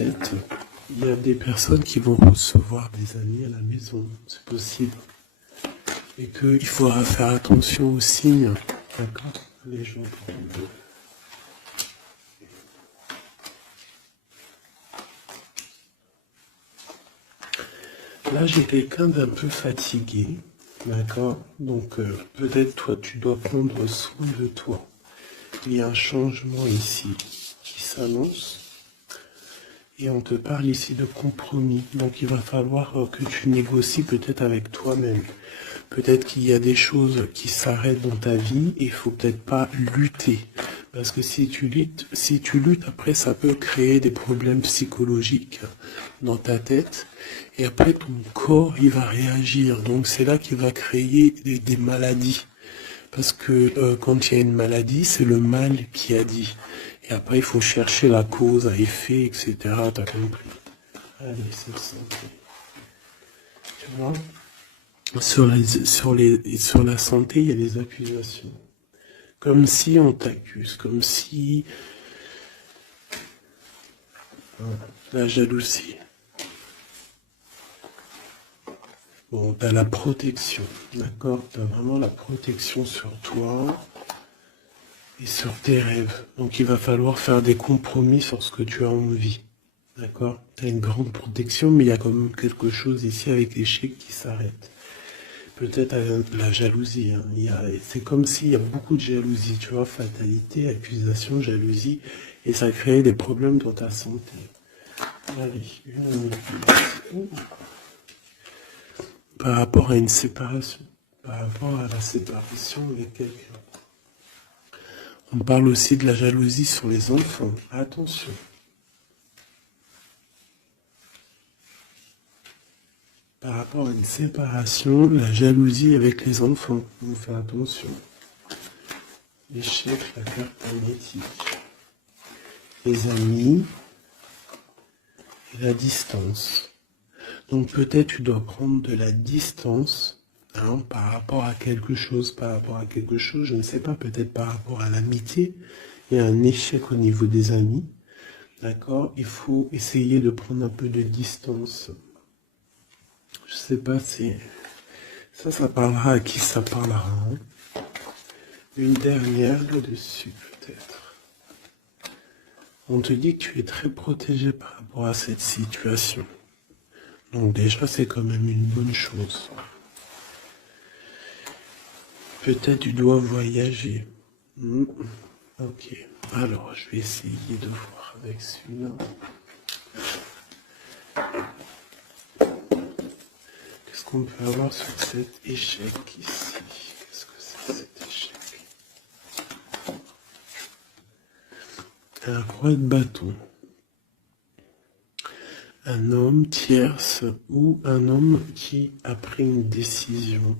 peut-être il y a des personnes qui vont recevoir des amis à la maison, c'est possible. Et qu'il faudra faire attention aux signes, d'accord? Les gens. Là, j'ai quelqu'un d'un peu fatigué, d'accord? Donc, peut-être toi, tu dois prendre soin de toi. Il y a un changement ici qui s'annonce. Et on te parle ici de compromis. Donc, il va falloir que tu négocies peut-être avec toi-même. Peut-être qu'il y a des choses qui s'arrêtent dans ta vie et il faut peut-être pas lutter. Parce que si tu luttes, après, ça peut créer des problèmes psychologiques dans ta tête. Et après, ton corps, il va réagir. Donc, c'est là qu'il va créer des maladies. Parce que quand il y a une maladie, c'est le mal qui a dit. Et après, il faut chercher la cause à effet, etc. T'as compris? Allez, c'est ça. Tu vois? Sur la santé, il y a des accusations. Comme si on t'accuse, comme si... La jalousie. Bon, t'as la protection, d'accord? T'as vraiment la protection sur toi et sur tes rêves. Donc il va falloir faire des compromis sur ce que tu as envie. D'accord? T'as une grande protection, mais il y a quand même quelque chose ici avec l'échec qui s'arrête. Peut-être la jalousie. Hein. C'est comme s'il y a beaucoup de jalousie, tu vois, fatalité, accusation, jalousie, et ça crée des problèmes dans ta santé. Allez, par rapport à une séparation, par rapport à la séparation avec quelqu'un. On parle aussi de la jalousie sur les enfants. Attention. Par rapport à une séparation, la jalousie avec les enfants. On fait attention. L'échec, la carte magnétique. Les amis et la distance. Donc peut-être tu dois prendre de la distance par rapport à quelque chose, je ne sais pas, peut-être par rapport à l'amitié. Il y a un échec au niveau des amis. D'accord? Il faut essayer de prendre un peu de distance. Je sais pas si... Ça parlera à qui ça parlera. Hein. Une dernière là-dessus, peut-être. On te dit que tu es très protégé par rapport à cette situation. Donc déjà, c'est quand même une bonne chose. Peut-être tu dois voyager. Ok. Alors, je vais essayer de voir avec celui-là. Qu'est-ce qu'on peut avoir sur cet échec ici? Qu'est-ce que c'est cet échec? Un roi de bâton. Un homme tierce ou un homme qui a pris une décision.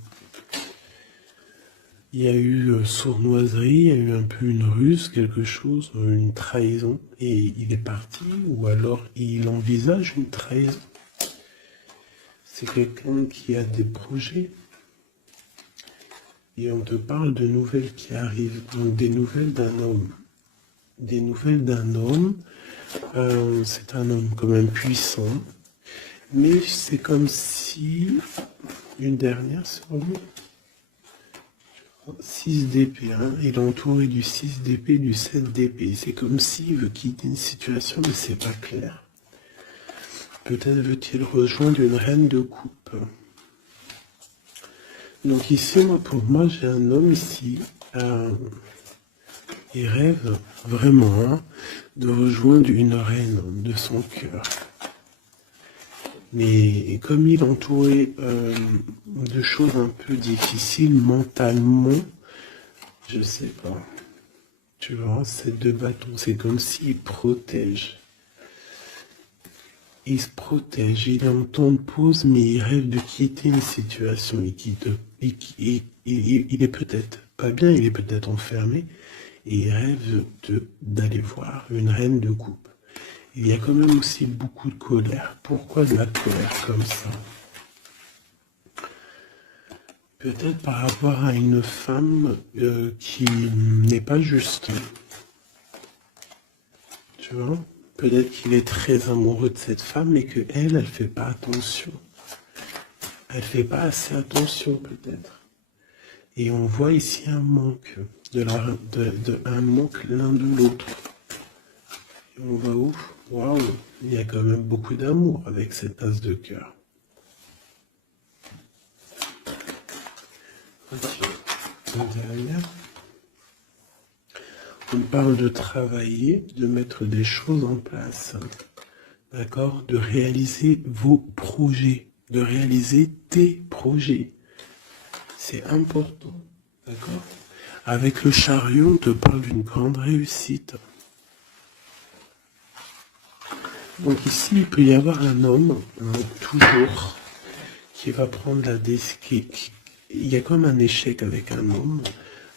Il y a eu sournoiserie, il y a eu un peu une ruse, quelque chose, une trahison, et il est parti, ou alors il envisage une trahison. C'est quelqu'un qui a des projets, et on te parle de nouvelles qui arrivent, donc des nouvelles d'un homme. Des nouvelles d'un homme, c'est un homme quand même puissant, mais c'est comme si, une dernière sur lui, 6 d'épée, hein. Il est entouré du 6 d'épée, du 7 d'épée. C'est comme s'il veut quitter une situation, mais c'est pas clair. Peut-être veut-il rejoindre une reine de coupe. Donc ici, pour moi, j'ai un homme ici, il rêve vraiment de rejoindre une reine de son cœur. Mais comme il est entouré de choses un peu difficiles mentalement, je sais pas. Tu vois, ces deux bâtons, c'est comme s'il protège. Il se protège, il est en temps de pause, mais il rêve de quitter une situation. Il est peut-être pas bien, il est peut-être enfermé, et il rêve d'aller voir une reine de coupe. Il y a quand même aussi beaucoup de colère. Pourquoi de la colère comme ça? Peut-être par rapport à une femme qui n'est pas juste. Tu vois? Peut-être qu'il est très amoureux de cette femme, mais que elle fait pas attention. Elle fait pas assez attention, peut-être. Et on voit ici un manque, un manque l'un de l'autre. Et on va où? Waouh, il y a quand même beaucoup d'amour avec cette as de cœur. Ok. Derrière, on parle de travailler, de mettre des choses en place, d'accord? De réaliser vos projets, de réaliser tes projets. C'est important, d'accord? Avec le chariot, on te parle d'une grande réussite. Donc ici, il peut y avoir un homme, toujours, qui va prendre la décision. Il y a comme un échec avec un homme,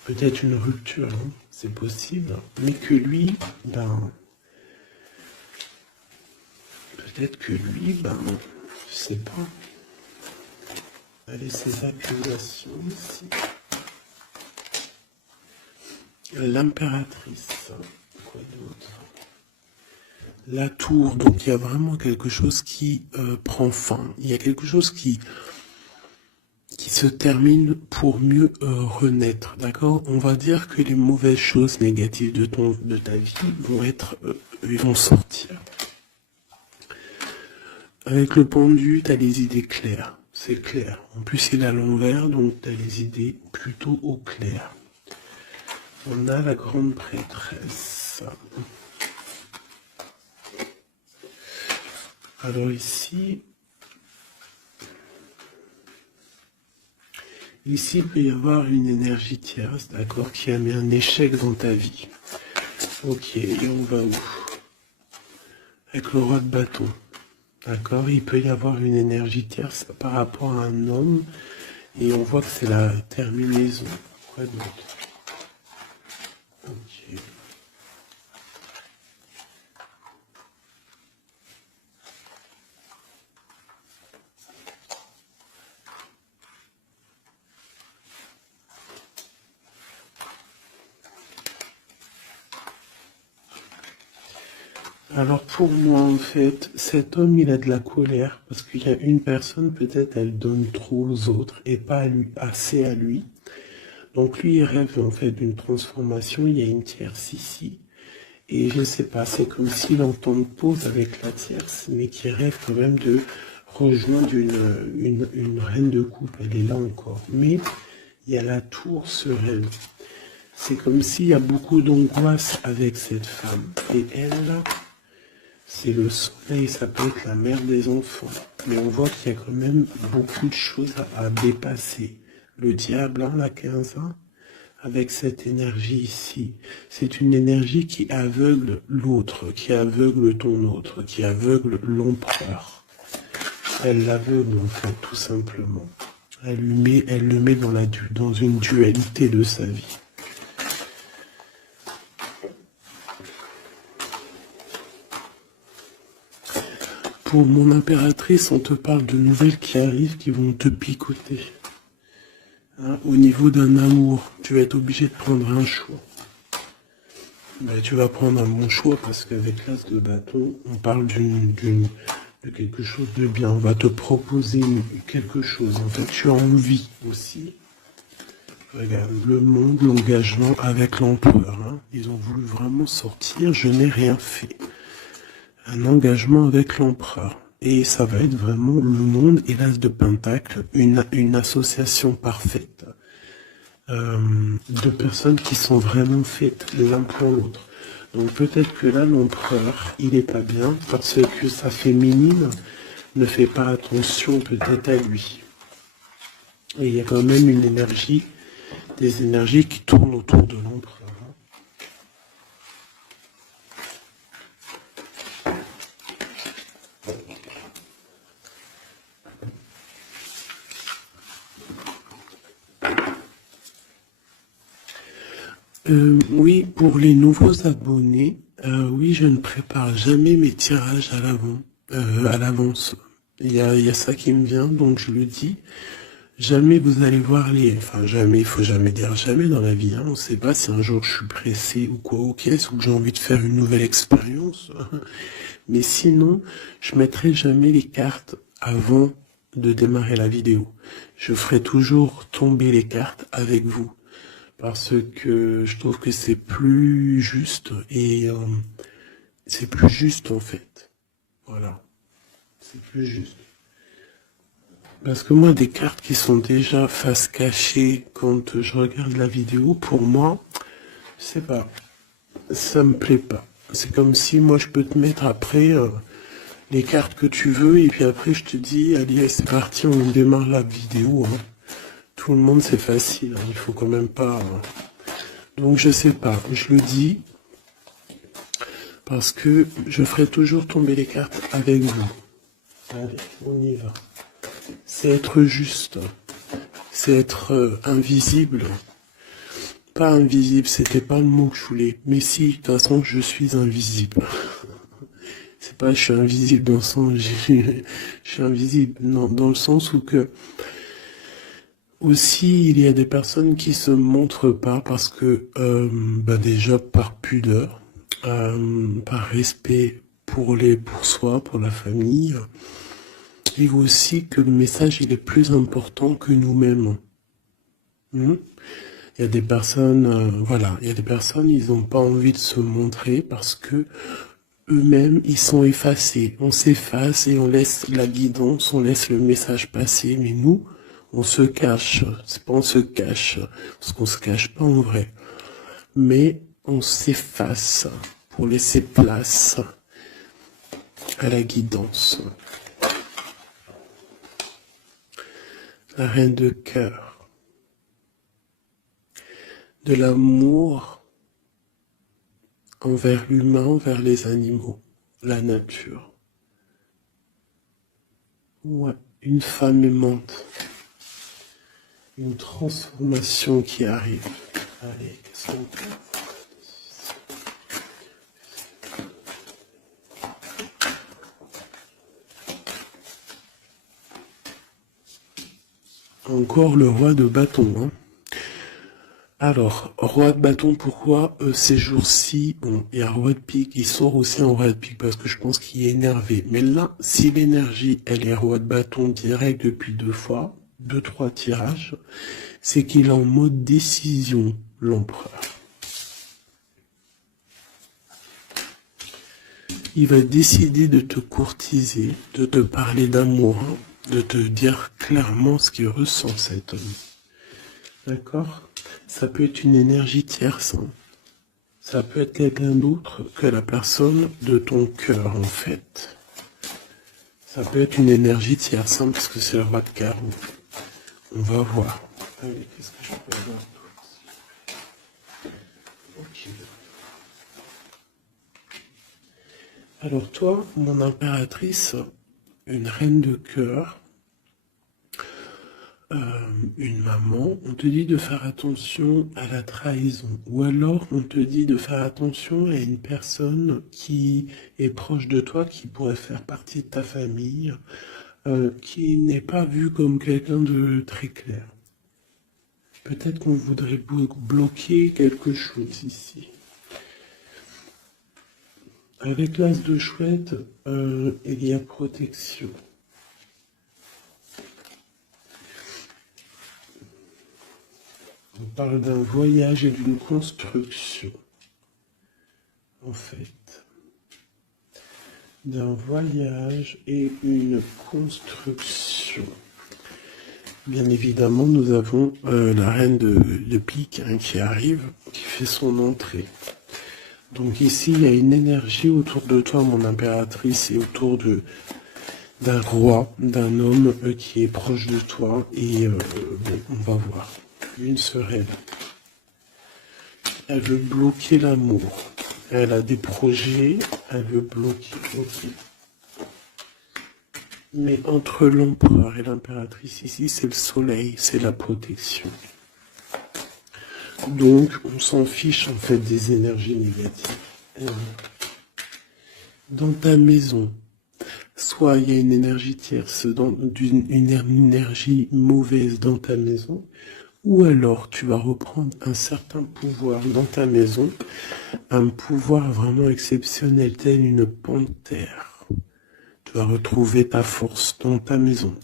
peut-être une rupture, hein, c'est possible, mais que lui, peut-être que lui, je sais pas. Allez, ces accusations ici. L'impératrice, quoi d'autre? La tour, donc il y a vraiment quelque chose qui prend fin. Il y a quelque chose qui se termine pour mieux renaître, d'accord? On va dire que les mauvaises choses négatives de ta vie ils vont sortir. Avec le pendu, tu as les idées claires, c'est clair. En plus, il est à l'envers, donc tu as les idées plutôt au clair. On a la grande prêtresse. Alors ici, il peut y avoir une énergie tierce, d'accord, qui a mis un échec dans ta vie. Ok, et on va où? Avec le roi de bâton. D'accord, il peut y avoir une énergie tierce par rapport à un homme, et on voit que c'est la terminaison. Quoi d'autre? Ok. Alors pour moi, en fait, cet homme, il a de la colère, parce qu'il y a une personne, peut-être, elle donne trop aux autres, et pas assez à lui. Donc lui, il rêve, en fait, d'une transformation, il y a une tierce ici, et je sais pas, c'est comme s'il entend une pause avec la tierce, mais qui rêve quand même de rejoindre une reine de coupe, elle est là encore. Mais il y a la tour sereine. C'est comme s'il y a beaucoup d'angoisse avec cette femme, et elle, là, c'est le soleil, ça peut être la mère des enfants. Mais on voit qu'il y a quand même beaucoup de choses à dépasser. Le diable, la 15 ans, avec cette énergie ici, c'est une énergie qui aveugle l'autre, qui aveugle ton autre, qui aveugle l'empereur. Elle l'aveugle, en fait, tout simplement. Elle le met dans une dualité de sa vie. Pour mon impératrice, on te parle de nouvelles qui arrivent, qui vont te picoter. Hein, au niveau d'un amour, tu vas être obligé de prendre un choix. Tu vas prendre un bon choix parce qu'avec l'as de bâton, on parle de quelque chose de bien. On va te proposer quelque chose. En fait, tu as envie aussi. Regarde, le monde, l'engagement avec l'empereur. Hein. Ils ont voulu vraiment sortir, je n'ai rien fait. Un engagement avec l'empereur. Et ça va être vraiment le monde et l'as de pentacle, une association parfaite de personnes qui sont vraiment faites l'un pour l'autre. Donc peut-être que là, l'empereur, il est pas bien parce que sa féminine ne fait pas attention peut-être à lui. Et il y a quand même une énergie, des énergies qui tournent autour de l'empereur. Oui, pour les nouveaux abonnés, oui, je ne prépare jamais mes tirages à l'avance. Il y a ça qui me vient, donc je le dis. Jamais vous allez voir les... Enfin, jamais, il faut jamais dire jamais dans la vie. Hein. On ne sait pas si un jour je suis pressé ou quoi, ou qu'est-ce, ou que j'ai envie de faire une nouvelle expérience. Mais sinon, je mettrai jamais les cartes avant de démarrer la vidéo. Je ferai toujours tomber les cartes avec vous. Parce que je trouve que c'est plus juste et c'est plus juste en fait. Voilà. C'est plus juste. Parce que moi, des cartes qui sont déjà face cachée quand je regarde la vidéo, pour moi, je sais pas, ça me plaît pas. C'est comme si moi je peux te mettre après les cartes que tu veux et puis après je te dis, allez, c'est parti, on démarre la vidéo. Hein. Tout le monde, c'est facile, hein, il faut quand même pas... Donc je sais pas, je le dis parce que je ferai toujours tomber les cartes avec vous. Allez, on y va. C'est être juste, c'est être invisible. Pas invisible, c'était pas le mot que je voulais. Mais si, de toute façon, je suis invisible. C'est pas je suis invisible dans le sens, je suis invisible, non, dans le sens où que aussi il y a des personnes qui se montrent pas parce que déjà par pudeur, par respect pour soi, pour la famille, et aussi que le message il est plus important que nous-mêmes. Il y a des personnes, voilà, il y a des personnes, ils n'ont pas envie de se montrer parce que eux-mêmes, ils sont effacés. On s'efface et on laisse la guidance, on laisse le message passer. Mais nous, on se cache. C'est pas on se cache, parce qu'on se cache pas en vrai. Mais on s'efface pour laisser place à la guidance. La reine de cœur. De l'amour envers l'humain, envers les animaux, la nature. Ouais, une femme aimante. Une transformation qui arrive. Allez, qu'est-ce qu'on fait ? Encore le roi de bâton. Hein. Alors, roi de bâton, pourquoi ces jours-ci, bon, il y a roi de pique, il sort aussi en roi de pique parce que je pense qu'il est énervé. Mais là, si l'énergie, elle est roi de bâton direct depuis 2 trois tirages, c'est qu'il est en mode décision, l'empereur. Il va décider de te courtiser, de te parler d'amour, hein, de te dire clairement ce qu'il ressent cet homme. D'accord ? Ça peut être une énergie tierce. Hein. Ça peut être quelqu'un d'autre que la personne de ton cœur, en fait. Ça peut être une énergie tierce, hein, parce que c'est le roi de carreau. On va voir. Allez, qu'est-ce que je peux avoir d'autre ? Ok. Alors toi, mon impératrice, une reine de cœur, une maman, on te dit de faire attention à la trahison. Ou alors on te dit de faire attention à une personne qui est proche de toi, qui pourrait faire partie de ta famille, qui n'est pas vue comme quelqu'un de très clair. Peut-être qu'on voudrait bloquer quelque chose ici. Avec l'as de chouette, il y a protection. On parle d'un voyage et d'une construction, en fait. D'un voyage et une construction. Bien évidemment, nous avons la reine de pique hein, qui arrive, qui fait son entrée. Donc ici, il y a une énergie autour de toi, mon impératrice, et autour d'un roi, d'un homme qui est proche de toi. Et bon, on va voir. Une sereine. Elle veut bloquer l'amour. Elle a des projets, elle veut bloquer. Okay. Mais entre l'empereur et l'impératrice ici, c'est le soleil, c'est la protection. Donc, on s'en fiche en fait des énergies négatives. Dans ta maison, Soit il y a une énergie tierce, une énergie mauvaise dans ta maison, ou alors tu vas reprendre un certain pouvoir dans ta maison, un pouvoir vraiment exceptionnel, tel une panthère. Tu vas retrouver ta force dans ta maison.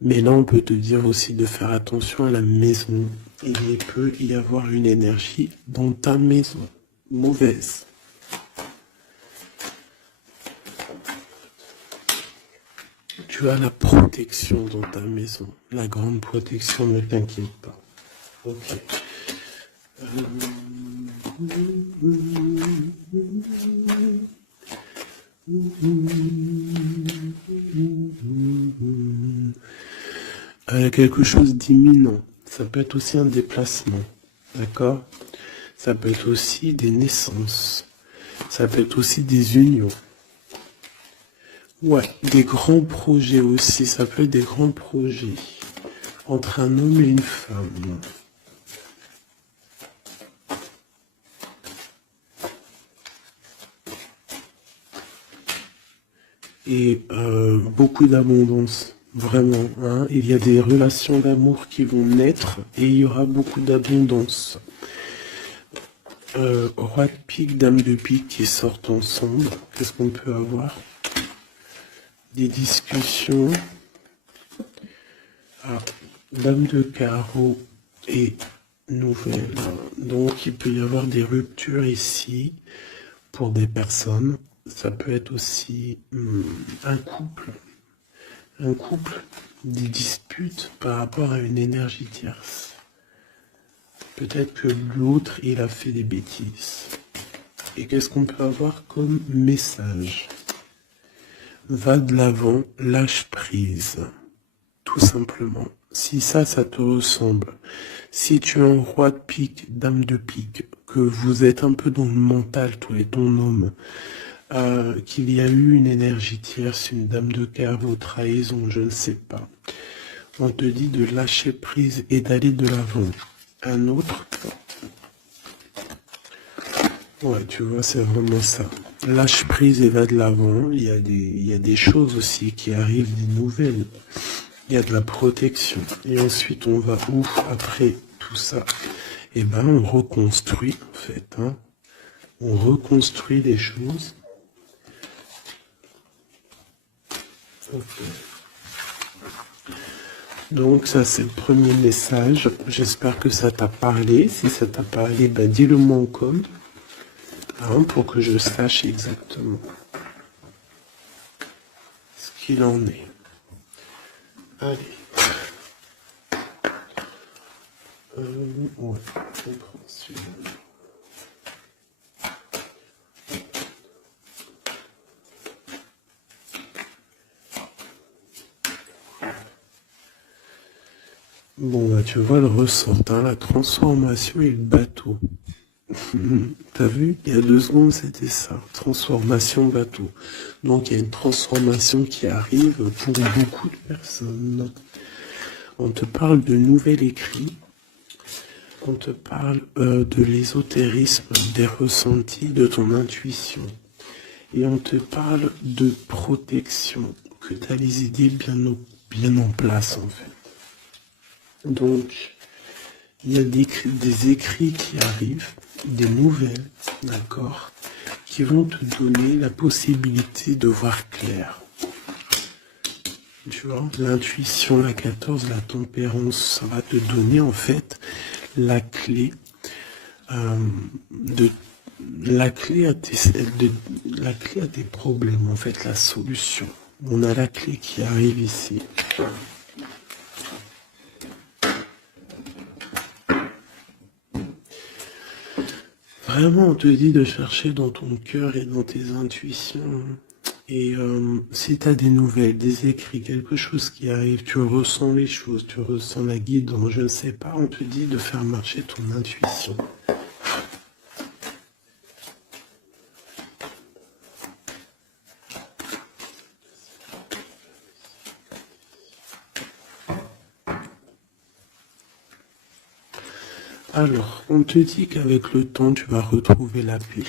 Mais là, on peut te dire aussi de faire attention à la maison. Il peut y avoir une énergie dans ta maison, mauvaise. Tu as la protection dans ta maison. La grande protection, ne t'inquiète pas. Ok. Quelque chose d'imminent. Ça peut être aussi un déplacement. D'accord? Ça peut être aussi des naissances. Ça peut être aussi des unions. Ouais, des grands projets aussi. Ça peut être des grands projets entre un homme et une femme. Et beaucoup d'abondance, vraiment. Hein. Il y a des relations d'amour qui vont naître et il y aura beaucoup d'abondance. Roi de pique, dame de pique qui sortent ensemble. Qu'est-ce qu'on peut avoir? Des discussions. Ah, dame de carreau et nouvelle. Donc il peut y avoir des ruptures ici pour des personnes. Ça peut être aussi un couple, des disputes par rapport à une énergie tierce. Peut-être que l'autre, il a fait des bêtises. Et qu'est-ce qu'on peut avoir comme message? Va de l'avant, lâche prise. Tout simplement. Si ça te ressemble, si tu es un roi de pique, dame de pique, que vous êtes un peu dans le mental, toi et ton homme, qu'il y a eu une énergie tierce, une dame de carreau, trahison, je ne sais pas. On te dit de lâcher prise et d'aller de l'avant. Un autre, ouais, tu vois, c'est vraiment ça. Lâche prise et va de l'avant. Il y a des choses aussi qui arrivent, des nouvelles. Il y a de la protection. Et ensuite, on va où après tout ça? Eh ben, on reconstruit, en fait. Hein. On reconstruit les choses. Okay. Donc ça c'est le premier message, j'espère que ça t'a parlé, si ça t'a parlé, ben dis-le moi en com, hein, pour que je sache exactement ce qu'il en est. Allez. Ouais, on prend celui-là. Bon, bah, tu vois le ressort, hein, la transformation et le bateau. T'as vu? Il y a 2 secondes, c'était ça. Transformation bateau. Donc, il y a une transformation qui arrive pour beaucoup de personnes. On te parle de nouvel écrit. On te parle de l'ésotérisme, des ressentis, de ton intuition. Et on te parle de protection, que tu as les idées bien en place, en fait. Donc, il y a des écrits qui arrivent, des nouvelles, d'accord, qui vont te donner la possibilité de voir clair. Tu vois, l'intuition, la 14, la tempérance, ça va te donner en fait la clé la clé à tes problèmes, en fait, la solution. On a la clé qui arrive ici. Vraiment, on te dit de chercher dans ton cœur et dans tes intuitions. Et si tu as des nouvelles, des écrits, quelque chose qui arrive, tu ressens les choses, tu ressens la guidance, je ne sais pas, on te dit de faire marcher ton intuition. Alors, on te dit qu'avec le temps, tu vas retrouver la paix.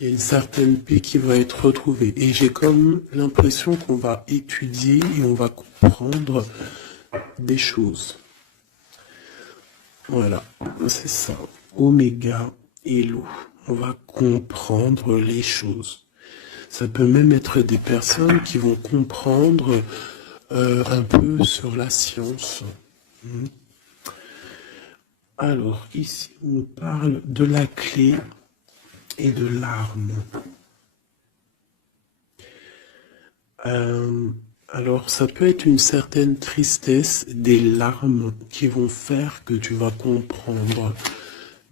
Il y a une certaine paix qui va être retrouvée. Et j'ai comme l'impression qu'on va étudier et on va comprendre des choses. Voilà, c'est ça. Oméga et l'eau. On va comprendre les choses. Ça peut même être des personnes qui vont comprendre un peu sur la science. Alors, ici, on parle de la clé et de l'arme. Alors, ça peut être une certaine tristesse, des larmes qui vont faire que tu vas comprendre.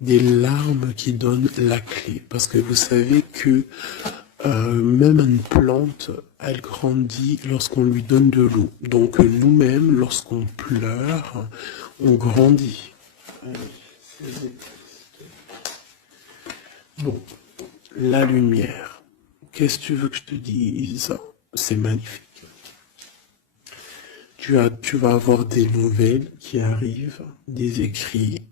Des larmes qui donnent la clé. Parce que vous savez que même une plante, elle grandit lorsqu'on lui donne de l'eau. Donc nous-mêmes, lorsqu'on pleure, on grandit. Bon, la lumière. Qu'est-ce que tu veux que je te dise? C'est magnifique. Tu vas avoir des nouvelles qui arrivent, des écrits,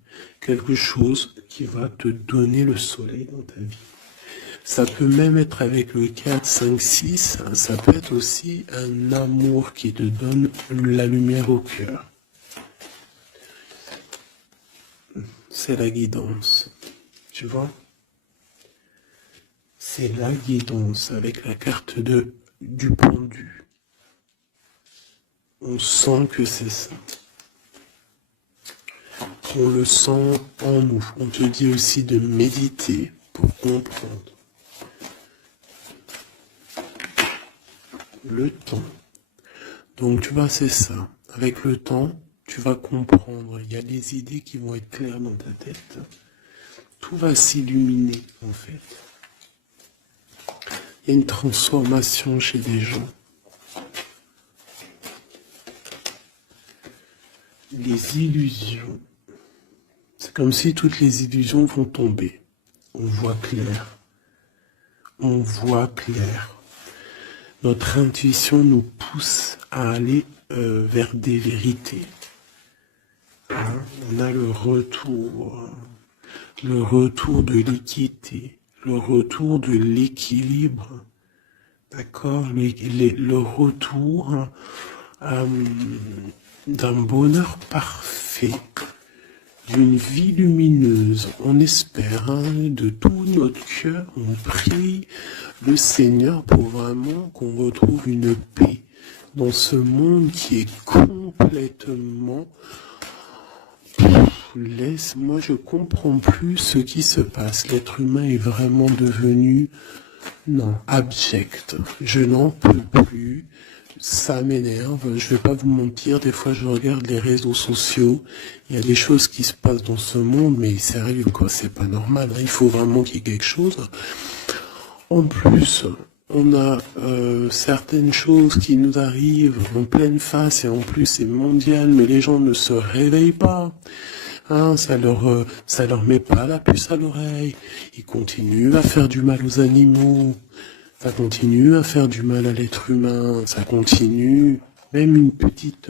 quelque chose qui va te donner le soleil dans ta vie. Ça peut même être avec le 4, 5, 6, ça peut être aussi un amour qui te donne la lumière au cœur. C'est la guidance, tu vois? C'est la guidance avec la carte du pendu. On sent que c'est ça. On le sent en nous. On te dit aussi de méditer pour comprendre. Le temps. Donc tu vois, c'est ça. Avec le temps, tu vas comprendre. Il y a des idées qui vont être claires dans ta tête. Tout va s'illuminer, en fait. Il y a une transformation chez des gens. Les illusions. C'est comme si toutes les illusions vont tomber. On voit clair. On voit clair. Notre intuition nous pousse à aller vers des vérités. Hein? On a le retour de l'équité, le retour de l'équilibre, d'accord, le retour d'un bonheur parfait, d'une vie lumineuse. On espère, hein, de tout notre cœur, on prie le Seigneur pour vraiment qu'on retrouve une paix dans ce monde qui est complètement... Moi je comprends plus ce qui se passe. L'être humain est vraiment devenu, non, abject. Je n'en peux plus. Ça m'énerve. Je vais pas vous mentir. Des fois, je regarde les réseaux sociaux. Il y a des choses qui se passent dans ce monde, mais sérieux, quoi. C'est pas normal. Hein. Il faut vraiment qu'il y ait quelque chose. En plus, on a certaines choses qui nous arrivent en pleine face et en plus c'est mondial, mais les gens ne se réveillent pas. Hein, ça leur met pas la puce à l'oreille. Ils continuent à faire du mal aux animaux. Ça continue à faire du mal à l'être humain. Ça continue. Même une petite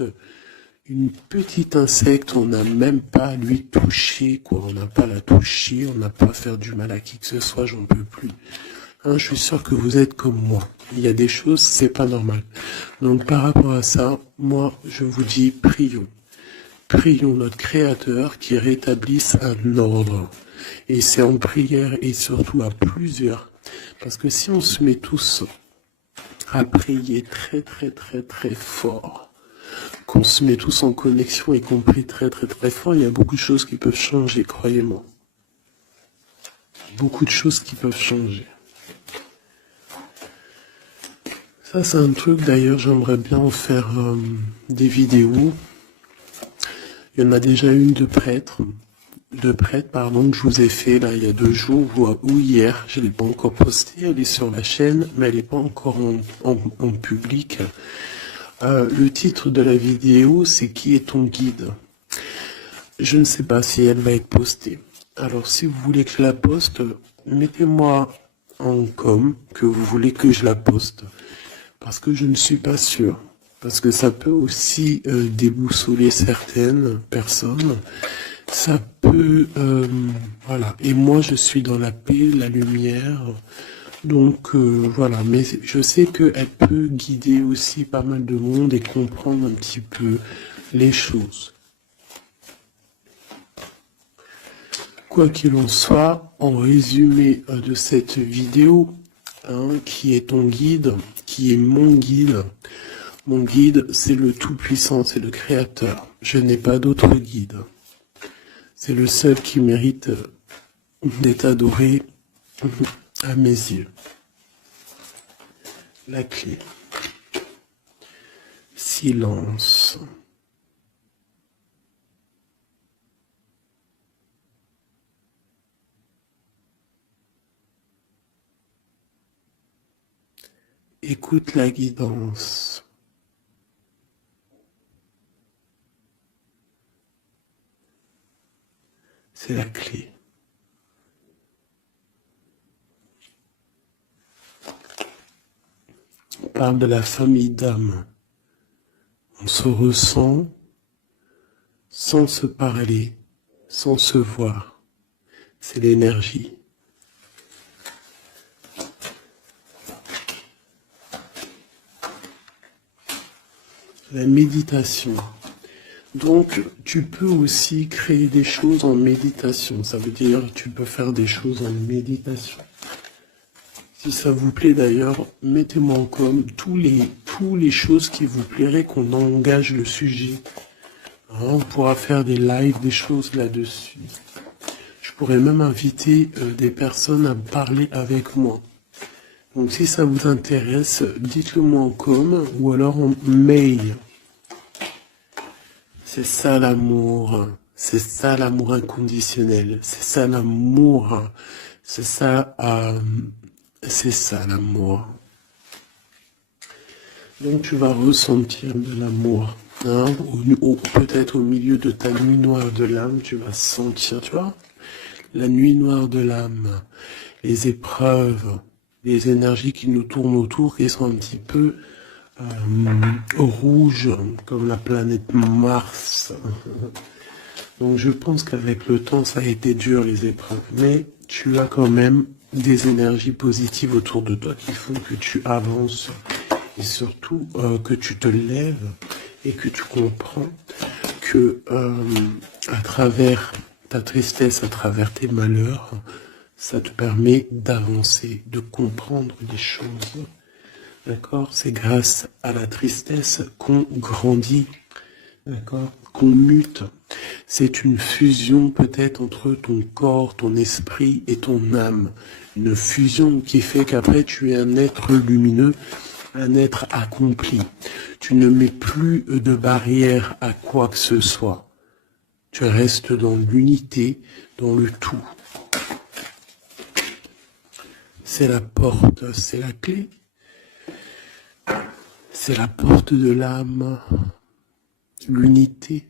insecte, on n'a même pas à lui toucher, quoi. On n'a pas à la toucher, on n'a pas à faire du mal à qui que ce soit, j'en peux plus. Hein, je suis sûr que vous êtes comme moi. Il y a des choses, c'est pas normal. Donc par rapport à ça, moi, je vous dis, prions. Prions notre Créateur qui rétablisse un ordre. Et c'est en prière et surtout à plusieurs. Parce que si on se met tous à prier très très très très fort, qu'on se met tous en connexion et qu'on prie très très très fort, il y a beaucoup de choses qui peuvent changer, croyez-moi. Beaucoup de choses qui peuvent changer. Ça c'est un truc d'ailleurs, j'aimerais bien en faire des vidéos. Il y en a déjà une de prêtre, pardon, que je vous ai fait là il y a 2 jours ou hier, je ne l'ai pas encore postée, elle est sur la chaîne, mais elle n'est pas encore en public. Le titre de la vidéo, c'est Qui est ton guide? Je ne sais pas si elle va être postée. Alors si vous voulez que je la poste, mettez-moi en com que vous voulez que je la poste. Parce que je ne suis pas sûr. Parce que ça peut aussi déboussoler certaines personnes. Ça peut, voilà. Et moi, je suis dans la paix, la lumière. Donc, voilà. Mais je sais qu'elle peut guider aussi pas mal de monde et comprendre un petit peu les choses. Quoi qu'il en soit, en résumé de cette vidéo, hein, qui est ton guide, qui est mon guide, c'est le Tout-Puissant, c'est le Créateur. Je n'ai pas d'autre guide. C'est le seul qui mérite d'être adoré à mes yeux. La clé. Silence. Écoute la guidance. C'est la clé. On parle de la famille d'âme. On se ressent sans se parler, sans se voir. C'est l'énergie. La méditation. Donc, tu peux aussi créer des choses en méditation. Ça veut dire tu peux faire des choses en méditation. Si ça vous plaît d'ailleurs, mettez-moi en com tous les choses qui vous plairaient qu'on engage le sujet. Hein, on pourra faire des lives, des choses là-dessus. Je pourrais même inviter des personnes à parler avec moi. Donc si ça vous intéresse, dites-le moi en com ou alors en mail. C'est ça l'amour. C'est ça l'amour inconditionnel. C'est ça l'amour. C'est ça l'amour. Donc tu vas ressentir de l'amour. Hein, peut-être au milieu de ta nuit noire de l'âme, tu vas sentir, tu vois, la nuit noire de l'âme, les épreuves, les énergies qui nous tournent autour, qui sont un petit peu rouges, comme la planète Mars. Donc je pense qu'avec le temps, ça a été dur les épreuves, mais tu as quand même des énergies positives autour de toi qui font que tu avances et surtout que tu te lèves et que tu comprends que à travers ta tristesse, à travers tes malheurs, ça te permet d'avancer, de comprendre les choses. D'accord? C'est grâce à la tristesse qu'on grandit. D'accord? Qu'on mute. C'est une fusion peut-être entre ton corps, ton esprit et ton âme. Une fusion qui fait qu'après tu es un être lumineux, un être accompli. Tu ne mets plus de barrière à quoi que ce soit. Tu restes dans l'unité, dans le tout. C'est la porte, c'est la clé. C'est la porte de l'âme. L'unité.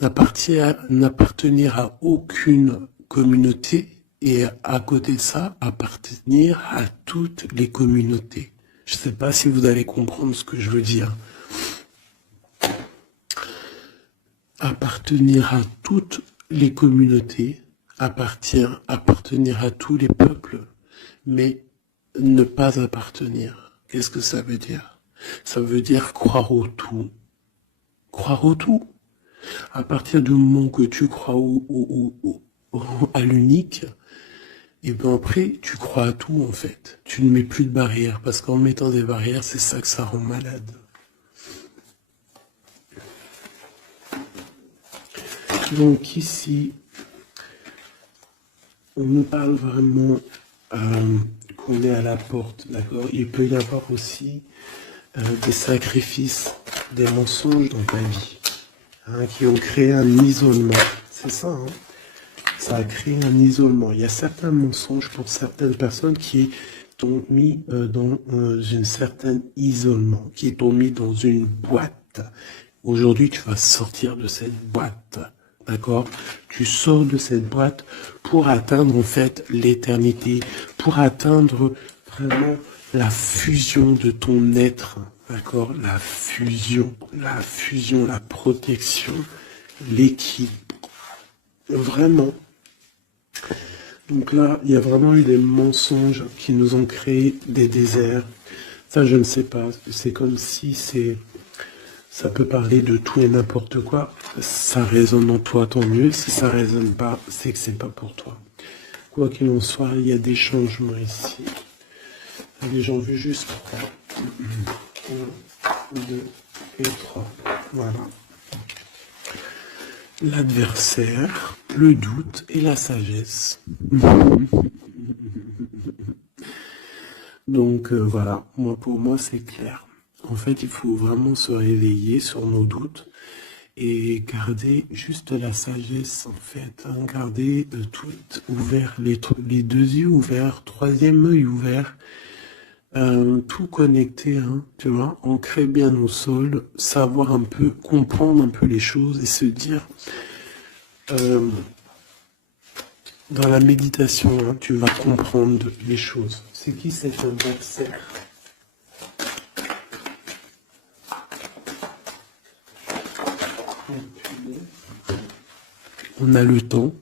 N'appartenir à aucune communauté et à côté de ça, appartenir à toutes les communautés. Je ne sais pas si vous allez comprendre ce que je veux dire. Appartenir à toutes les communautés, appartenir à tous les peuples, mais ne pas appartenir. Qu'est-ce que ça veut dire? Ça veut dire croire au tout. Croire au tout. À partir du moment que tu crois à l'unique, et bien après, tu crois à tout en fait. Tu ne mets plus de barrières, parce qu'en mettant des barrières, c'est ça que ça rend malade. Donc ici, on nous parle vraiment qu'on est à la porte, d'accord? Il peut y avoir aussi des sacrifices, des mensonges dans ta vie, hein, qui ont créé un isolement. C'est ça, hein? Ça a créé un isolement. Il y a certains mensonges pour certaines personnes qui t'ont mis dans un certain isolement, qui t'ont mis dans une boîte. Aujourd'hui, tu vas sortir de cette boîte. D'accord? Tu sors de cette boîte pour atteindre en fait l'éternité, pour atteindre vraiment la fusion de ton être. D'accord? La fusion, la protection, l'équilibre. Vraiment. Donc là, il y a vraiment eu des mensonges qui nous ont créé des déserts. Ça, je ne sais pas. C'est comme si ça peut parler de tout et n'importe quoi. Ça résonne en toi, tant mieux. Si ça résonne pas, c'est que c'est pas pour toi. Quoi qu'il en soit, il y a des changements ici. Allez, j'en veux juste 3. 1, 2 et 3. Voilà. L'adversaire, le doute et la sagesse. Donc voilà, pour moi c'est clair. En fait, il faut vraiment se réveiller sur nos doutes et garder juste la sagesse en fait. Hein, garder tout ouvert, les deux yeux ouverts, troisième œil ouvert, tout connecté, hein, tu vois, ancrer bien au sol, savoir un peu, comprendre un peu les choses et se dire... dans la méditation, hein, tu vas comprendre les choses. C'est qui cet adversaire? On a le temps.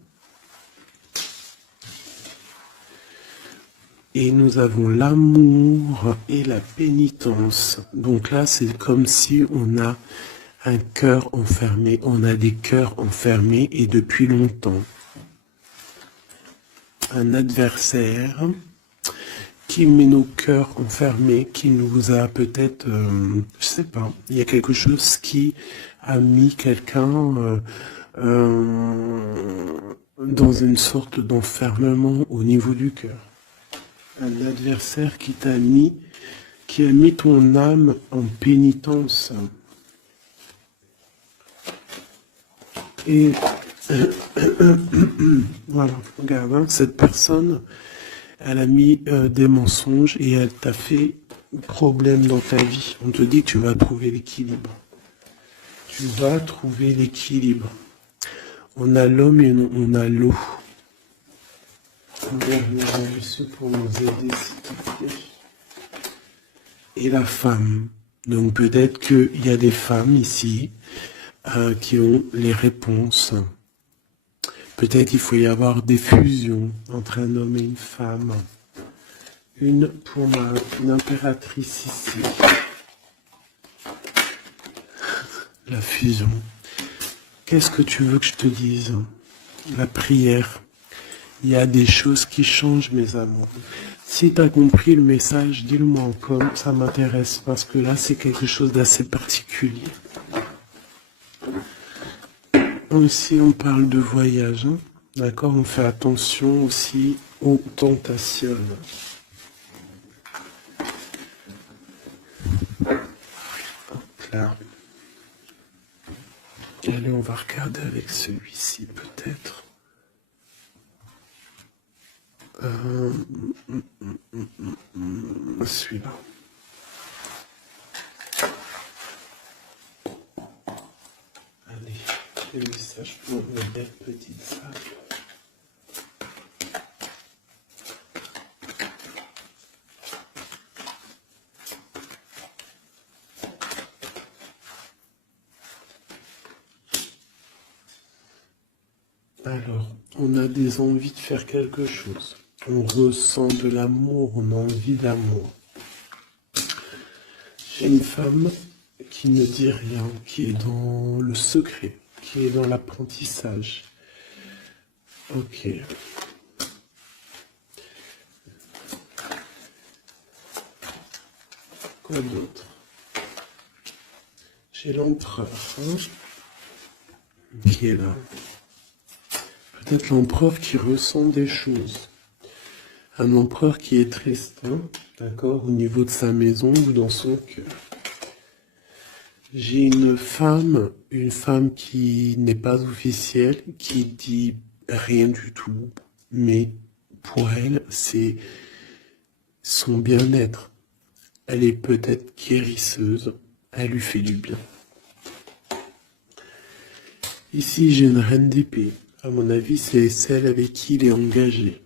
Et nous avons l'amour et la pénitence. Donc là, c'est comme si on a un cœur enfermé. On a des cœurs enfermés et depuis longtemps. Un adversaire qui met nos cœurs enfermés, qui nous a peut-être, je sais pas, il y a quelque chose qui a mis quelqu'un dans une sorte d'enfermement au niveau du cœur. Un adversaire qui a mis ton âme en pénitence. Et voilà, regarde, hein, cette personne, elle a mis des mensonges et elle t'a fait problème dans ta vie. On te dit que tu vas trouver l'équilibre. Tu vas trouver l'équilibre. On a l'homme et on a l'eau. Pour nous aider, s'il te plaît. Et la femme. Donc peut-être qu'il y a des femmes ici qui ont les réponses. Peut-être il faut y avoir des fusions entre un homme et une femme. Une impératrice ici. La fusion. Qu'est-ce que tu veux que je te dise? La prière. Il y a des choses qui changent, mes amours. Si tu as compris le message, dis-le-moi en com, ça m'intéresse, parce que là, c'est quelque chose d'assez particulier. Aussi, on parle de voyage, hein. D'accord? On fait attention aussi aux tentations. Là. Allez, on va regarder avec celui-ci, peut-être. Celui-là. Allez, le message pour une belle petite salle. Alors, on a des envies de faire quelque chose. On ressent de l'amour, on a envie d'amour. J'ai une femme qui ne dit rien, qui est dans le secret, qui est dans l'apprentissage. Ok. Quoi d'autre? J'ai l'empereur, hein, qui est là. Peut-être l'empereur qui ressent des choses. Un empereur qui est triste, hein, d'accord, au niveau de sa maison ou dans son cœur. J'ai une femme qui n'est pas officielle, qui dit rien du tout, mais pour elle, c'est son bien-être. Elle est peut-être guérisseuse, elle lui fait du bien. Ici, j'ai une reine d'épée. À mon avis, c'est celle avec qui il est engagé.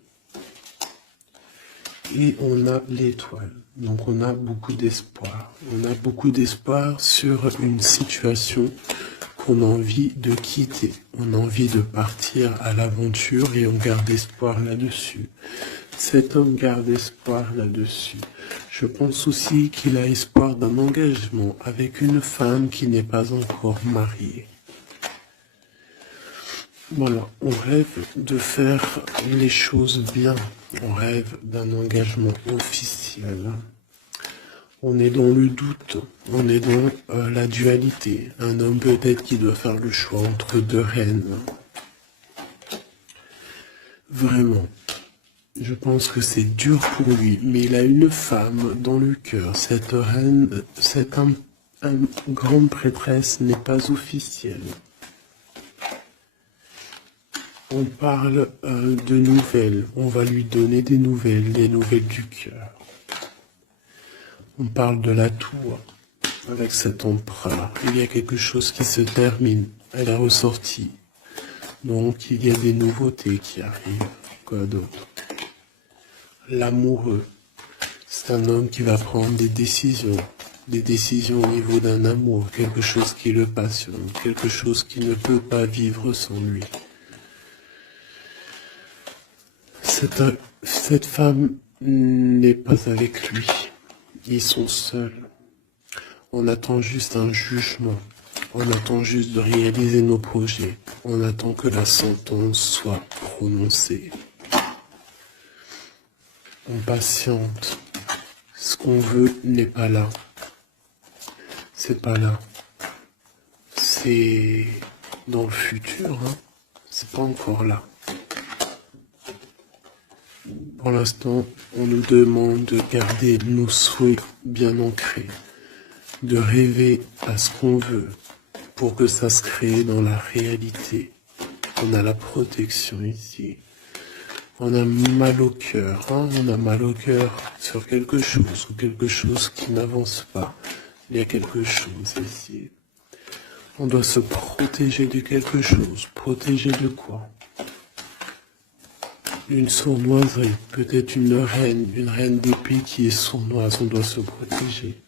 Et on a l'étoile. Donc on a beaucoup d'espoir. On a beaucoup d'espoir sur une situation qu'on a envie de quitter. On a envie de partir à l'aventure et on garde espoir là-dessus. Cet homme garde espoir là-dessus. Je pense aussi qu'il a espoir d'un engagement avec une femme qui n'est pas encore mariée. Voilà, on rêve de faire les choses bien. On rêve d'un engagement officiel. On est dans le doute, on est dans la dualité. Un homme peut-être qui doit faire le choix entre deux reines. Vraiment. Je pense que c'est dur pour lui, mais il a une femme dans le cœur. Cette reine, cette grande prêtresse n'est pas officielle. On parle de nouvelles, on va lui donner des nouvelles du cœur. On parle de la tour avec cet empereur. Il y a quelque chose qui se termine, elle est ressortie. Donc il y a des nouveautés qui arrivent. Quoi d'autre? L'amoureux, c'est un homme qui va prendre des décisions au niveau d'un amour, quelque chose qui le passionne, quelque chose qui ne peut pas vivre sans lui. Cette femme n'est pas avec lui, ils sont seuls. On attend juste un jugement, on attend juste de réaliser nos projets, on attend que la sentence soit prononcée. On patiente. Ce qu'on veut n'est pas là. C'est pas là. C'est dans le futur, hein. C'est pas encore là. Pour l'instant, on nous demande de garder nos souhaits bien ancrés, de rêver à ce qu'on veut pour que ça se crée dans la réalité. On a la protection ici. On a mal au cœur, hein, on a mal au cœur sur quelque chose ou quelque chose qui n'avance pas. Il y a quelque chose ici. On doit se protéger de quelque chose. Protéger de quoi? Une sournoiserie, peut-être une reine d'épée qui est sournoise, on doit se protéger.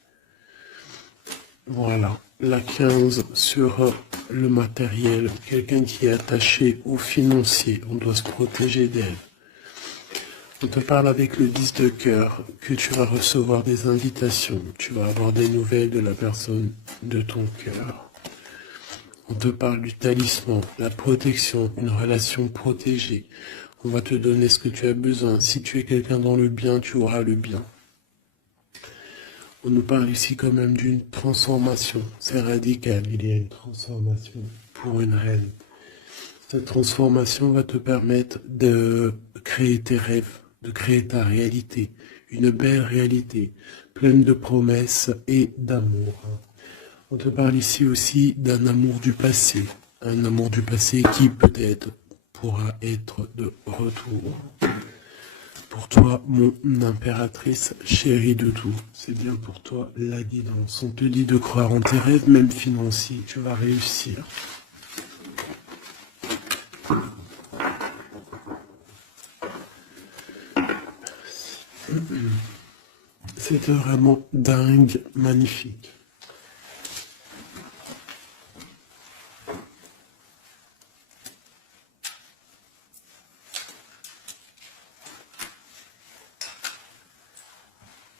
Voilà, la 15 sur le matériel, quelqu'un qui est attaché au financier, on doit se protéger d'elle. On te parle avec le 10 de cœur, que tu vas recevoir des invitations, tu vas avoir des nouvelles de la personne de ton cœur. On te parle du talisman, la protection, une relation protégée. On va te donner ce que tu as besoin. Si tu es quelqu'un dans le bien, tu auras le bien. On nous parle ici quand même d'une transformation. C'est radical, il y a une transformation pour une reine. Cette transformation va te permettre de créer tes rêves, de créer ta réalité. Une belle réalité, pleine de promesses et d'amour. On te parle ici aussi d'un amour du passé. Un amour du passé qui peut-être pourra être de retour. Pour toi, mon impératrice chérie de tout, c'est bien pour toi la guidance. On te dit de croire en tes rêves, même financiers, tu vas réussir. C'était vraiment dingue, magnifique.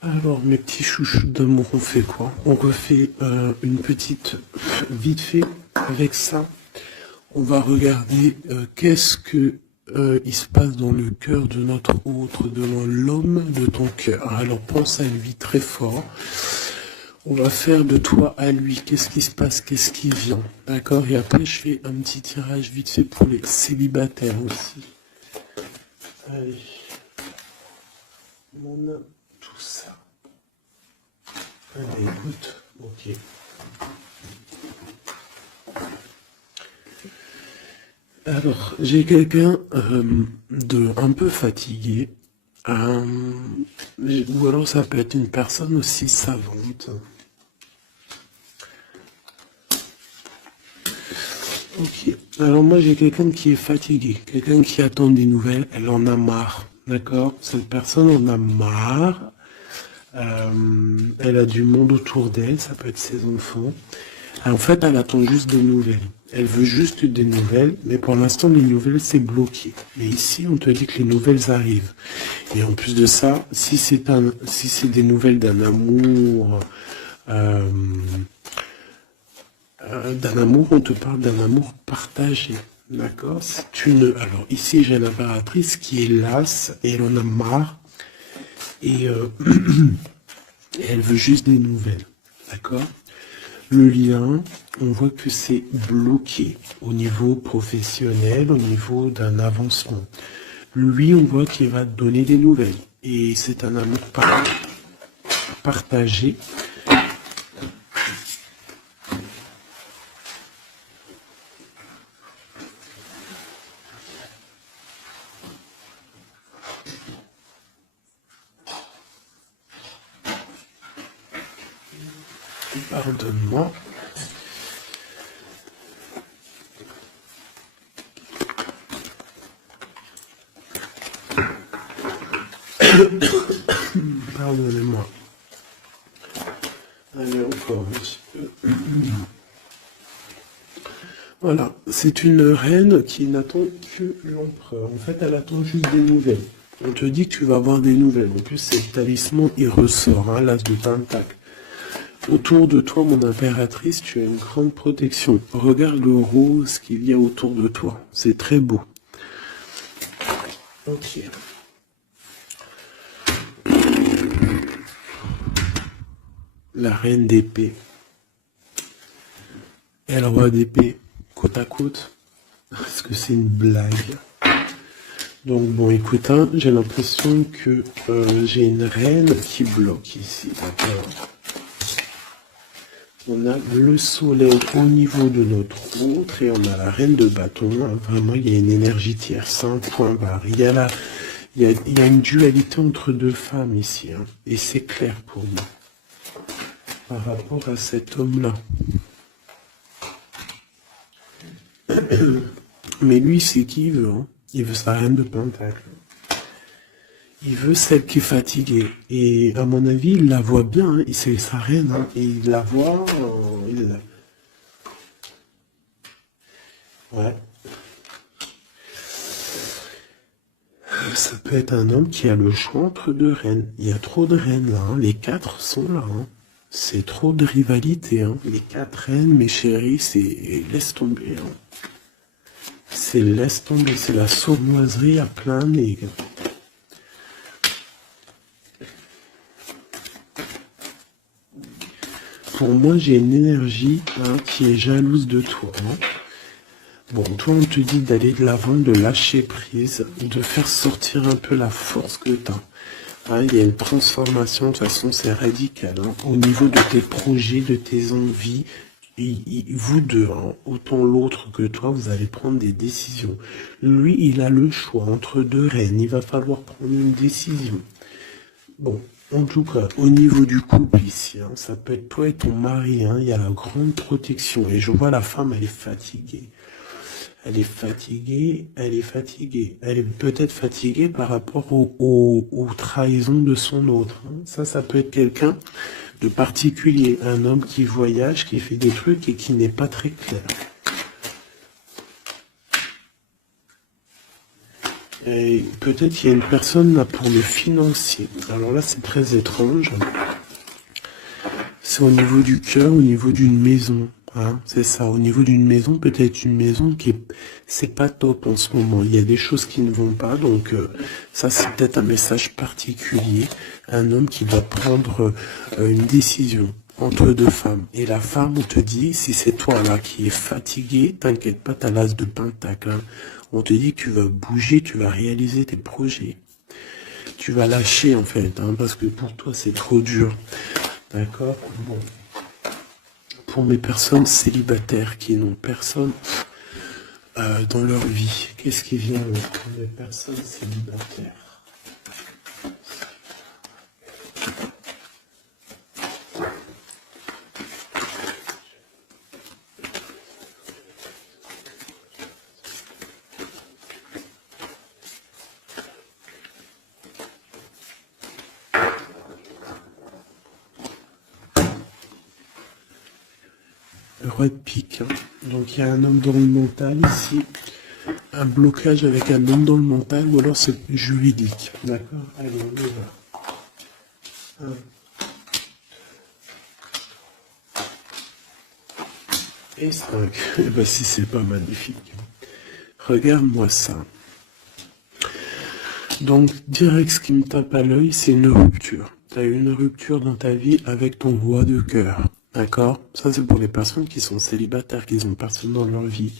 Alors, mes petits chouchous d'amour, on fait quoi? On refait une petite vite fait avec ça. On va regarder qu'est-ce que il se passe dans le cœur de notre autre, de l'homme de ton cœur. Alors, pense à lui très fort. On va faire de toi à lui. Qu'est-ce qui se passe? Qu'est-ce qui vient? D'accord? Et après, je fais un petit tirage vite fait pour les célibataires aussi. Allez. On a tout ça. Allez, écoute. Ok. Alors, j'ai quelqu'un de un peu fatigué. Ou alors ça peut être une personne aussi savante. Ok. Alors moi j'ai quelqu'un qui est fatigué, quelqu'un qui attend des nouvelles, elle en a marre. D'accord? Cette personne en a marre. Elle a du monde autour d'elle, ça peut être ses enfants. En fait, elle attend juste des nouvelles. Elle veut juste des nouvelles, mais pour l'instant, les nouvelles, c'est bloqué. Mais ici, on te dit que les nouvelles arrivent. Et en plus de ça, si c'est des nouvelles euh, d'un amour, on te parle d'un amour partagé. D'accord? Alors ici, j'ai l'impératrice qui est lasse et elle en a marre. Et elle veut juste des nouvelles. D'accord? Le lien, on voit que c'est bloqué au niveau professionnel, au niveau d'un avancement. Lui, on voit qu'il va te donner des nouvelles. Et c'est un amour partagé. Pardonne-moi. Pardonnez-moi. Allez, encore un petit peu. Voilà, c'est une reine qui n'attend que l'empereur. En fait, elle attend juste des nouvelles. On te dit que tu vas avoir des nouvelles. En plus, c'est le talisman, il ressort, hein, l'as de pentacle. Autour de toi, mon impératrice, tu as une grande protection. Regarde le rose qu'il y a autour de toi. C'est très beau. Ok. La reine d'épée. Et le roi d'épée, côte à côte. Est-ce que c'est une blague? Donc bon, écoute, hein, j'ai l'impression que j'ai une reine qui bloque ici, d'accord? On a le soleil au niveau de notre autre et on a la reine de bâton. Hein. Vraiment, il y a une énergie tierce, un point barre. Il y a une dualité entre deux femmes ici. Hein. Et c'est clair pour moi. Par rapport à cet homme-là. Mais lui, c'est qui il veut. Hein. Il veut sa reine de pentacle. Il veut celle qui est fatiguée. Et à mon avis, il la voit bien. Hein. C'est sa reine. Hein. Et il la voit. Ouais. Ça peut être un homme qui a le choix entre deux reines. Il y a trop de reines là. Hein. Les quatre sont là. Hein. C'est trop de rivalité. Hein. Les quatre reines, mes chéris, c'est laisse tomber. Hein. C'est laisse tomber. C'est la sournoiserie à plein nez. Pour moi, j'ai une énergie hein, qui est jalouse de toi. Hein. Bon, toi, on te dit d'aller de l'avant, de lâcher prise, de faire sortir un peu la force que tu as. Hein, il y a une transformation, de toute façon, c'est radical. Hein, au niveau de tes projets, de tes envies, vous deux, hein, autant l'autre que toi, vous allez prendre des décisions. Lui, il a le choix entre deux reines. Il va falloir prendre une décision. Bon, en tout cas, au niveau du couple ici, hein, ça peut être toi et ton mari, hein, il y a la grande protection. Et je vois la femme, elle est fatiguée. Elle est fatiguée, elle est fatiguée. Elle est peut-être fatiguée par rapport aux trahisons de son autre. Hein. Ça peut être quelqu'un de particulier. Un homme qui voyage, qui fait des trucs et qui n'est pas très clair. Et peut-être qu'il y a une personne là pour le financier. Alors là, c'est très étrange. C'est au niveau du cœur, au niveau d'une maison. Hein, c'est ça, au niveau d'une maison, peut-être une maison c'est pas top en ce moment. Il y a des choses qui ne vont pas, donc ça c'est peut-être un message particulier. Un homme qui doit prendre une décision entre deux femmes. Et la femme, on te dit, si c'est toi là qui es fatigué, t'inquiète pas, t'as l'as de pentacle. Hein. On te dit que tu vas bouger, tu vas réaliser tes projets. Tu vas lâcher en fait, hein, parce que pour toi c'est trop dur. D'accord? Bon. Pour mes personnes célibataires qui n'ont personne dans leur vie, qu'est-ce qui vient pour les personnes célibataires? roi de pique. Hein. Donc il y a un homme dans le mental ici, un blocage avec un homme dans le mental, ou alors c'est juridique. D'accord? Allez, on y va. Et 5. Eh ben si c'est pas magnifique. Regarde-moi ça. Donc, direct, ce qui me tape à l'œil, c'est une rupture. Tu as eu une rupture dans ta vie avec ton roi de cœur. D'accord? Ça, c'est pour les personnes qui sont célibataires, qui ont personne dans leur vie.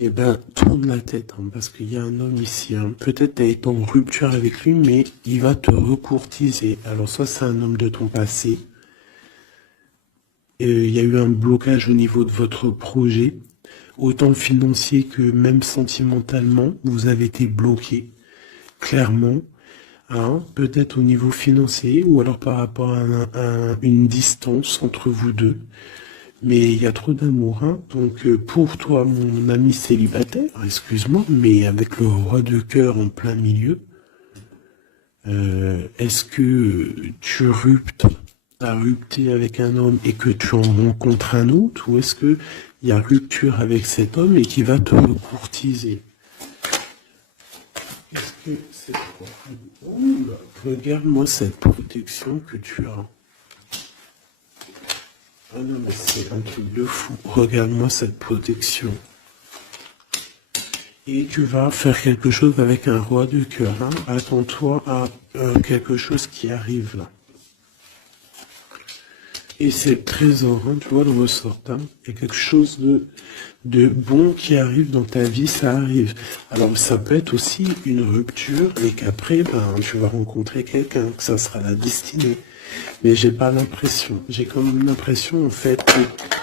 Eh ben, tourne la tête, hein, parce qu'il y a un homme ici. Hein. Peut-être tu as été en rupture avec lui, mais il va te recourtiser. Alors, soit c'est un homme de ton passé. Il y a eu un blocage au niveau de votre projet. Autant financier que même sentimentalement, vous avez été bloqué. Clairement, hein, peut-être au niveau financier ou alors par rapport à une distance entre vous deux. Mais il y a trop d'amour. Hein. Donc pour toi, mon ami célibataire, excuse-moi, mais avec le roi de cœur en plein milieu, est-ce que tu as rupté avec un homme et que tu en rencontres un autre, ou est-ce que il y a rupture avec cet homme et qui va te recourtiser? Qu'est-ce que c'est quoi? Oula, regarde-moi cette protection que tu as. Ah non, mais c'est un truc de fou. Regarde-moi cette protection. Et tu vas faire quelque chose avec un roi de cœur. Hein. Attends-toi à quelque chose qui arrive là. Et c'est le trésor, hein, tu vois, le ressort. Hein. Il y a quelque chose de bon qui arrive dans ta vie, ça arrive. Alors ça peut être aussi une rupture et qu'après, ben, tu vas rencontrer quelqu'un, que ça sera la destinée. Mais j'ai pas l'impression. J'ai comme l'impression, en fait,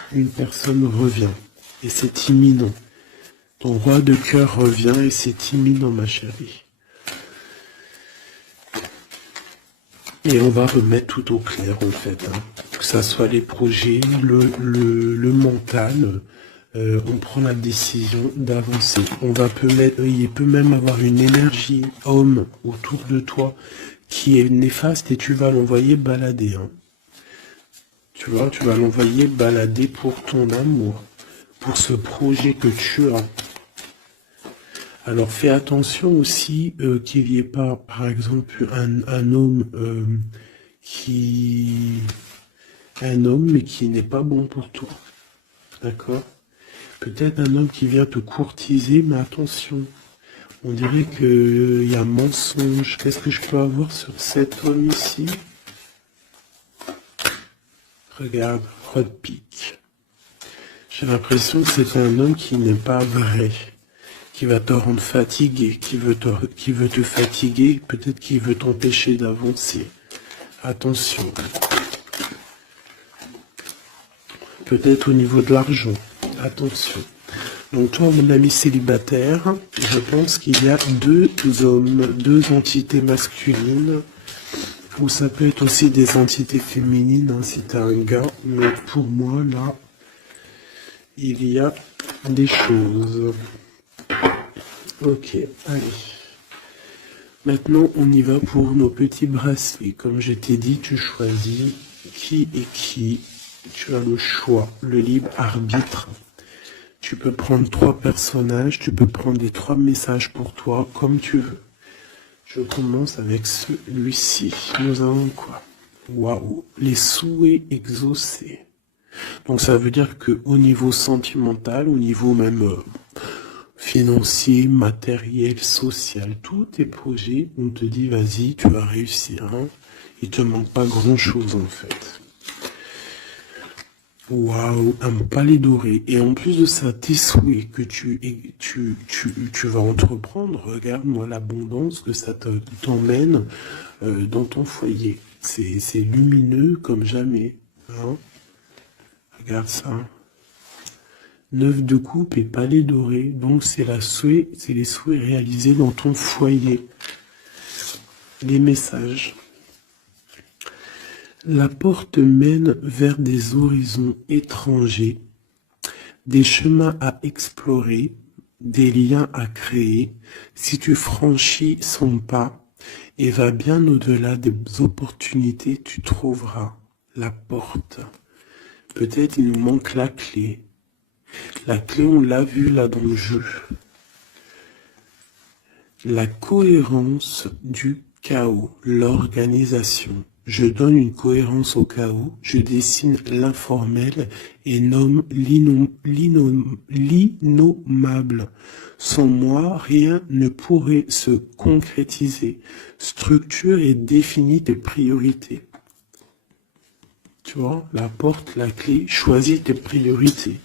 qu'une personne revient. Et c'est imminent. Ton roi de cœur revient et c'est imminent, ma chérie. Et on va remettre tout au clair, en fait. Hein. Que ça soit les projets, le mental, on prend la décision d'avancer. Il peut même avoir une énergie homme autour de toi qui est néfaste et tu vas l'envoyer balader. Hein. Tu vois, tu vas l'envoyer balader pour ton amour, pour ce projet que tu as. Alors fais attention aussi qu'il n'y ait pas, par exemple, un homme mais qui n'est pas bon pour toi. D'accord? Peut-être un homme qui vient te courtiser, mais attention. On dirait qu'il y a mensonge. Qu'est-ce que je peux avoir sur cet homme ici? Regarde, roi de pique. J'ai l'impression que c'est un homme qui n'est pas vrai. Qui va te rendre fatigué, qui veut te fatiguer, peut-être qu'il veut t'empêcher d'avancer. Attention. Peut-être au niveau de l'argent. Attention. Donc toi, mon ami célibataire, je pense qu'il y a deux hommes, deux entités masculines, ou ça peut être aussi des entités féminines, hein, si t'as un gars, mais pour moi, là, il y a des choses. Ok, allez. Maintenant, on y va pour nos petits bracelets. Comme je t'ai dit, tu choisis qui est qui. Tu as le choix, le libre arbitre. Tu peux prendre 3 personnages, tu peux prendre les 3 messages pour toi, comme tu veux. Je commence avec celui-ci. Nous avons quoi? Waouh, les souhaits exaucés. Donc ça veut dire que au niveau sentimental, au niveau même financier, matériel, social, tous tes projets, on te dit vas-y, tu vas réussir. Hein. Il te manque pas grand-chose en fait. Waouh, un palais doré. Et en plus de ça, tes souhaits que tu vas entreprendre, regarde-moi l'abondance que ça t'emmène dans ton foyer. C'est lumineux comme jamais. Hein. Regarde ça. 9 de coupe et palais doré. Donc c'est les souhaits réalisés dans ton foyer. Les messages. La porte mène vers des horizons étrangers, des chemins à explorer, des liens à créer. Si tu franchis son pas et vas bien au-delà des opportunités, tu trouveras la porte. peut-être il nous manque la clé. La clé, on l'a vu là dans le jeu. La cohérence du chaos, l'organisation. Je donne une cohérence au chaos, je dessine l'informel et nomme l'innommable. Sans moi, rien ne pourrait se concrétiser. Structure et définis tes priorités. Tu vois, la porte, la clé, choisis tes priorités.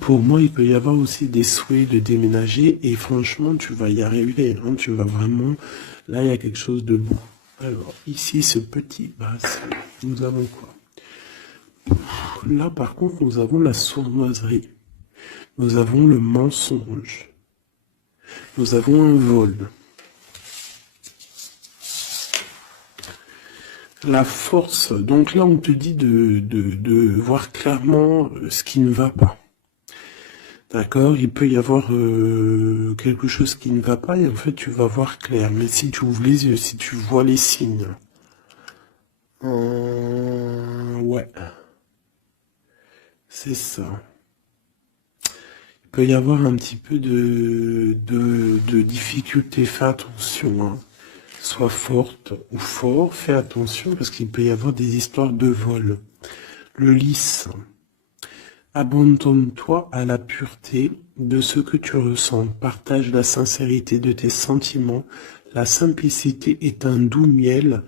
Pour moi, il peut y avoir aussi des souhaits de déménager et franchement, tu vas y arriver. Hein, tu vas vraiment... Là, il y a quelque chose de bon. Alors, ici, ce petit bracelet, nous avons quoi? Là, par contre, nous avons la sournoiserie. Nous avons le mensonge. Nous avons un vol. La force, donc là on te dit de voir clairement ce qui ne va pas. D'accord, il peut y avoir quelque chose qui ne va pas et en fait tu vas voir clair. Mais si tu ouvres les yeux, si tu vois les signes, ouais, c'est ça. Il peut y avoir un petit peu de difficulté, fais attention, hein. Sois forte ou fort, fais attention parce qu'il peut y avoir des histoires de vol. Le lys, abandonne-toi à la pureté de ce que tu ressens, partage la sincérité de tes sentiments, la simplicité est un doux miel,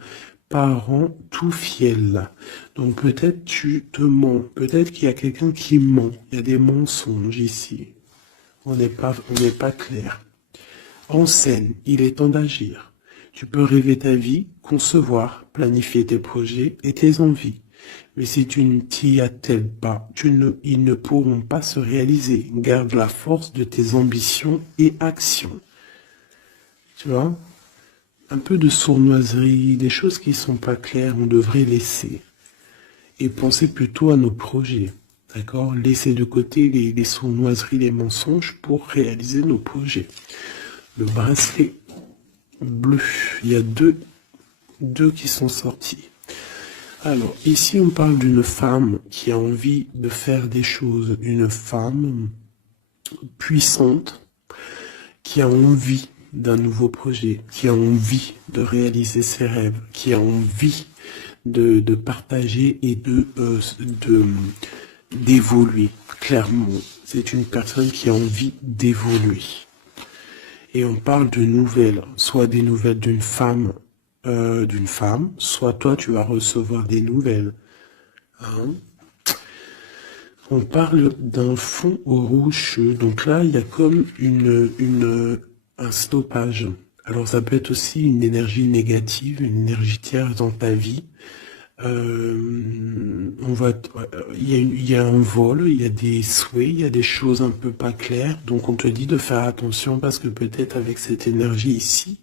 parent tout fiel. Donc peut-être tu te mens, peut-être qu'il y a quelqu'un qui ment, il y a des mensonges ici, on n'est pas clair. En scène, il est temps d'agir. Tu peux rêver ta vie, concevoir, planifier tes projets et tes envies. Mais si tu ne t'y attelles pas, ils ne pourront pas se réaliser. Garde la force de tes ambitions et actions. Tu vois? Un peu de sournoiserie, des choses qui ne sont pas claires, on devrait laisser. Et penser plutôt à nos projets. D'accord? Laisser de côté les sournoiseries, les mensonges pour réaliser nos projets. Le bracelet bleu, il y a deux qui sont sortis. Alors, ici, on parle d'une femme qui a envie de faire des choses, une femme puissante qui a envie d'un nouveau projet, qui a envie de réaliser ses rêves, qui a envie de partager et d'évoluer. Clairement, c'est une personne qui a envie d'évoluer. Et on parle de nouvelles, soit des nouvelles d'une femme, soit toi tu vas recevoir des nouvelles. Hein? On parle d'un fond rouge, donc là il y a comme un stoppage. Alors ça peut être aussi une énergie négative, une énergie tierce dans ta vie. Il y a un vol, il y a des souhaits, il y a des choses un peu pas claires, donc on te dit de faire attention parce que peut-être avec cette énergie ici,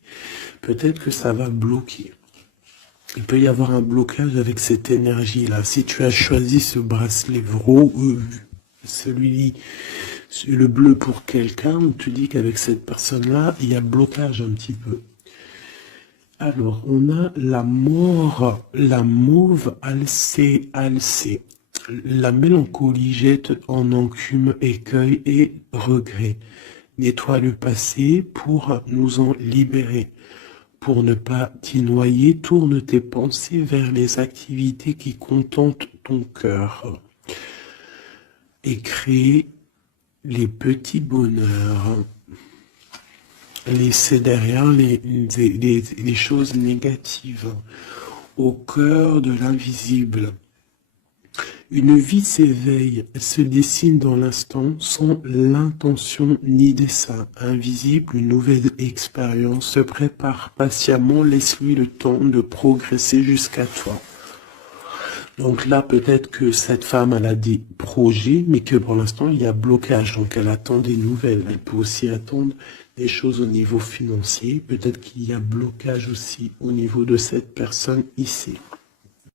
peut-être que ça va bloquer. Il peut y avoir un blocage avec cette énergie-là. Si tu as choisi ce bracelet le bleu pour quelqu'un, on te dit qu'avec cette personne-là, il y a blocage un petit peu. Alors, on a la mauve alcée. La mélancolie jette en enclume écueil et regret. Nettoie le passé pour nous en libérer. Pour ne pas t'y noyer, tourne tes pensées vers les activités qui contentent ton cœur. Et crée les petits bonheurs. Laisser derrière les choses négatives, au cœur de l'invisible. Une vie s'éveille, elle se dessine dans l'instant sans l'intention ni dessein. Invisible, une nouvelle expérience se prépare patiemment, laisse-lui le temps de progresser jusqu'à toi. Donc là, peut-être que cette femme, elle a des projets, mais que pour l'instant, il y a blocage. Donc elle attend des nouvelles. Elle peut aussi attendre des choses au niveau financier. Peut-être qu'il y a blocage aussi au niveau de cette personne ici.